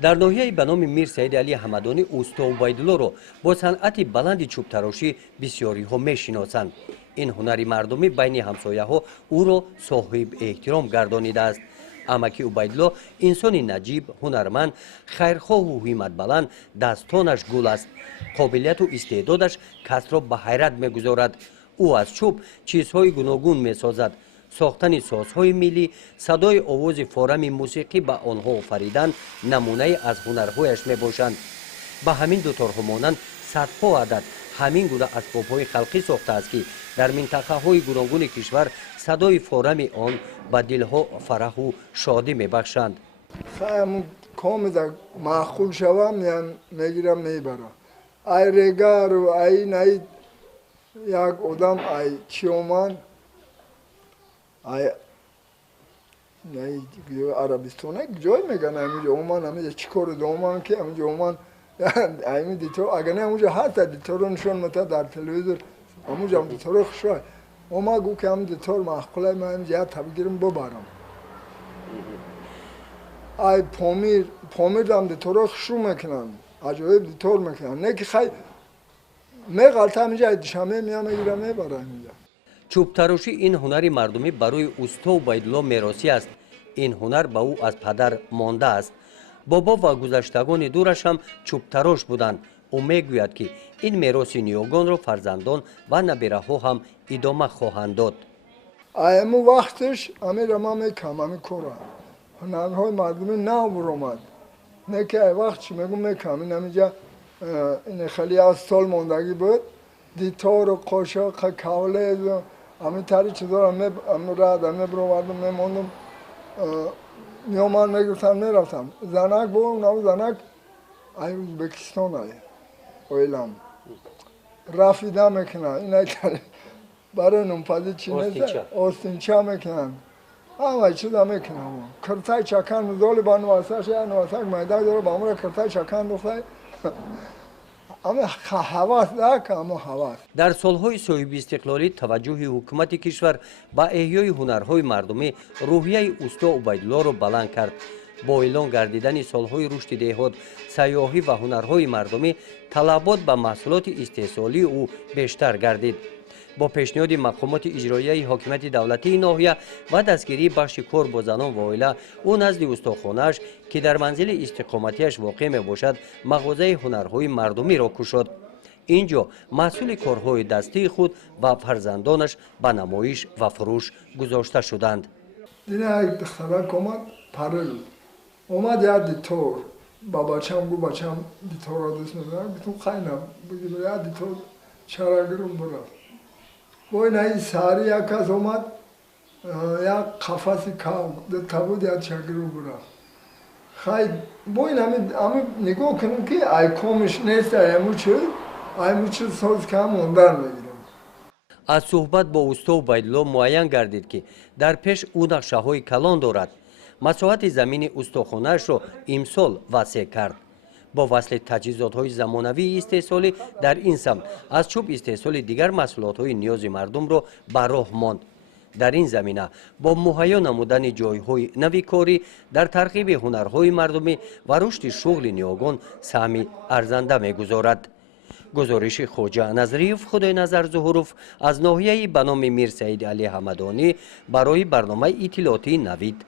در ناحیه به نام میر سعید علی حمدانی اوستا عبیدالله را با صنعت بلند چوب تراشی بسیاری ها میشناسند. این هنری مردمی بین همسایه ها او را صاحب احترام گردانیده است. امکی عبیدالله انسانی نجیب، هنرمند، خیرخواه و همت بلند، دستانش گل است. قابلیت و استعدادش کس را به حیرت میگذارد. او از چوب چیزهای گوناگون میسازد. ساختن سازهای ملی، صدای آواز فارم موسیقی به آنها آفریدن نمونه از هنرهایش میباشند. به همین دو طرح مانند صدها عدد همین گونه اسبابهای خلقی ساخته است که در منطقه های گوناگون کشور صدای فارم آن به دلها فرح و شادی میبخشند. خیلی کام در معقول شوم میگیرم میبرم. ای رگر و ای نید یک آدم ای چیومان ای نید عربستانه جای میگن همینجا اومان همینجا چیکار دومان که همینجا اومان ایمی دیتور اگر نه همونجا حتی دیتور نشون متا در تلویزیون همونجا هم دیتور خوشای اوما گو که هم دیتور معقوله من همینجا تبگیرم ببرم ای پامیر هم دیتور خوشو میکنن عجایب دیتور میکنن نه که خیلی میغلطه همینجا شمه میام میگیرم میبرم همینجا. چوب تراشی این هنری مردمی برای اوستا عبیدالله میراثی است. این هنر به او از پدر مانده است. بابا و گذشتگان دورش هم چوب تراش بودند. او میگوید که این میراث نیاگان را فرزندان و نبیره ها هم ادامه خواهند داد. ایمو وقتش همین را ما میکنم همین کارا هنرهای مردمی نو برآمد نه که ای وقت چی میگم میکنم این همینجا این خیلی از سال ماندگی بود دیتار و قاشق کوله همین تری چیزا هم رد هم برآوردم میماندم میومد میگفتم میرفتم زنک بود نو زنک ای ازبکستان ای اویلم رفیده میکنم این تری برای نمپذی چی نیست آستینچه میکنم همه چیزا میکنم کرتای چکن مزالی با نواسش یا نواسک میده داره با امور کرتای چکن بخواه همه حواس داره همه حواس. در سالهای صاحب استقلالی توجه حکومت کشور به احیای هنرهای مردمی روحیه اوستا عبیدالله را بلند کرد. با اعلان گردیدن سالهای رشد دهات، سیاحی و هنرهای مردمی طلبات به محصولات استحصالی او بیشتر گردید. با پیشنهاد مقامات اجرایی حاکمیت دولتی ناحیه و دستگیری بخش کار با زنان و عائله او نزد استخوانش که در منزل استقامتیش واقع می باشد مغازه هنرهای مردمی را گشود. اینجا محصول کارهای دستی خود و فرزندانش به نمایش و فروش گذاشته شدند. دیگه یک دخترک اومد پرل اومد یه دیتور با بچم گو بچم دیتور را دوست ندارم بتون خیلی بگی یه دیتور چرا گرم برم وای نه ساری یک کس اومد یک قفصی که تبود یک چگرو برم خیلی وای همه نگاه کنم که ای کامش نیست ایمو چه ساز که موندن میگیرم. از صحبت با اوستا عبیدالله معین گردید که در پیش او نقشه های کلان دارد. مساحت زمین استخوانش را امسال وسیع کرد. با وصل تجهیزات های زمانوی استحصالی در این سمت از چوب استحصال دیگر محصولات های نیاز مردم را به راه ماند. در این زمینه با مهیا نمودن جایهای نویکاری در ترغیب هنرهای مردمی و رشد شغل نیاگان سهمی ارزنده میگذارد. گزارش خواجه نظریف خدای نظر ظهوروف از ناحیه به نام میر سعید علی حمدانی برای برنامه اطلاعاتی نوید.